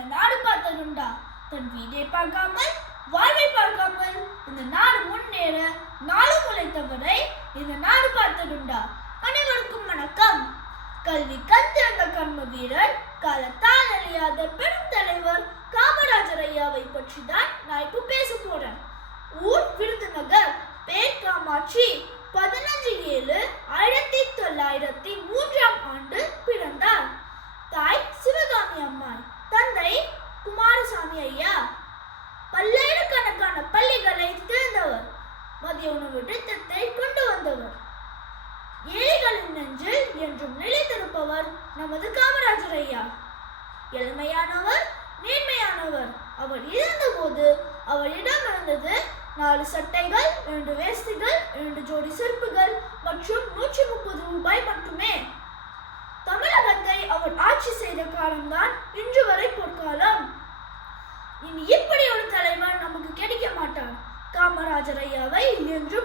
இந்த நாடு பார்த்ததுண்டா? தன் வீட்டை பார்க்காமல் வாழ்வை பார்க்காமல் இந்த நாடு முன்னேற நாளும் உழைத்தவரை இந்த நாடு பார்த்ததுண்டா? அனைவருக்கும் வணக்கம். கல்வி கண் திறந்த கர்ம வீரர், காலத்தால் அழியாத பெரும் தலைவர் காமராஜர் ஐயாவை பற்றி தான் நான் இப்போ பேச போறேன். ஊர் விருதுநகர், பேர் காமாட்சி. 15/7/1903 பிறந்தார். தாய் சிவகாமி அம்மாள், தந்தை குமாரசாமி ஐயா. பல்லாயிரக்கணக்கான பள்ளிகளை திறந்தவர், மதிய உணவு திட்டத்தை கொண்டு வந்தவர். ஏழைகளின் நெஞ்சில் என்றும் நிலைத்திருப்பவர் நமது காமராஜர் ஐயா. எளிமையானவர், நேர்மையானவர். அவர் இருந்தபோது அவரிடம் இருந்தது 4 சட்டைகள், 2 வேஷ்டிகள், 2 ஜோடி செருப்புகள் மற்றும் 130 ரூபாய் மட்டுமே. தமிழகத்தை அவர் ஆட்சி செய்த காலம்தான் இன்று வரை பொற்காலம். இனி இப்படி ஒரு தலைவர் நமக்கு கிடைக்க மாட்டார். காமராஜர் ஐயாவை என்று